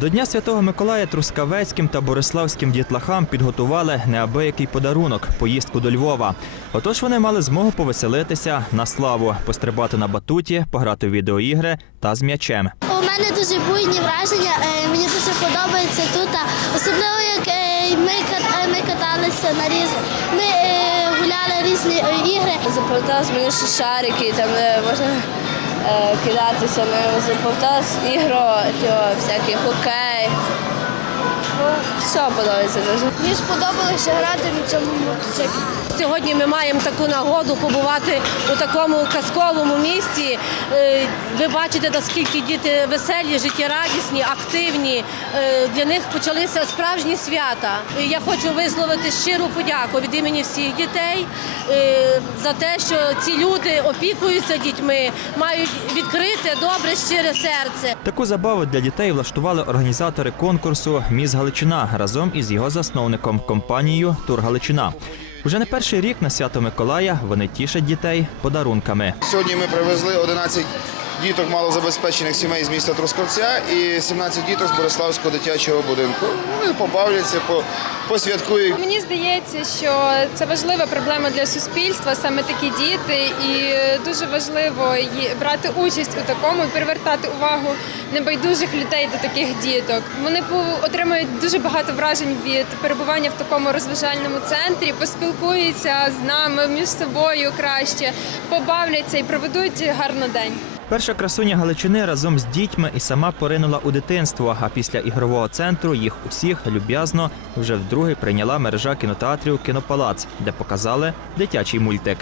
До Дня Святого Миколая Трускавецьким та Бориславським дітлахам підготували неабиякий подарунок поїздку до Львова. Отож вони мали змогу повеселитися на славу, пострибати на батуті, пограти в відеоігри та з м'ячем. У мене дуже буйні враження. е, Мені дуже подобається тут. Особливо як е, ми, е, ми каталися на різ... Ми гуляли різні ігри. Запам'яталось мені ще шарики, там можна кидатися. на запам'яталось ігро, всякий хокей. Все подобається. Мені сподобалося грати на цьому мотоциклі. Сьогодні ми маємо таку нагоду побувати у такому казковому місті. Е, Ви бачите, наскільки діти веселі, життєрадісні, активні. Е, Для них почалися справжні свята. Я хочу висловити щиру подяку від імені всіх дітей е, за те, що ці люди опікуються дітьми, мають відкрите, добре, щире серце. Таку забаву для дітей влаштували організатори конкурсу Міс Галичина разом із його засновником компанією Тургаличина вже не перший рік на свято Миколая вони тішать дітей подарунками. Сьогодні ми привезли 11 діток малозабезпечених сімей з міста Трускавця і 17 діток з Бориславського дитячого будинку. Вони побавляться, по- посвяткують. Мені здається, що це важлива проблема для суспільства, саме такі діти, і дуже важливо брати участь у такому і привертати увагу небайдужих людей до таких діток. Вони отримають дуже багато вражень від перебування в такому розважальному центрі, поспілкуються з нами між собою краще, побавляться і проведуть гарно день. Перша красуня Галичини разом з дітьми і сама поринула у дитинство. А після ігрового центру їх усіх люб'язно вже вдруге прийняла мережа кінотеатрів Кінопалац, де показали дитячий мультик.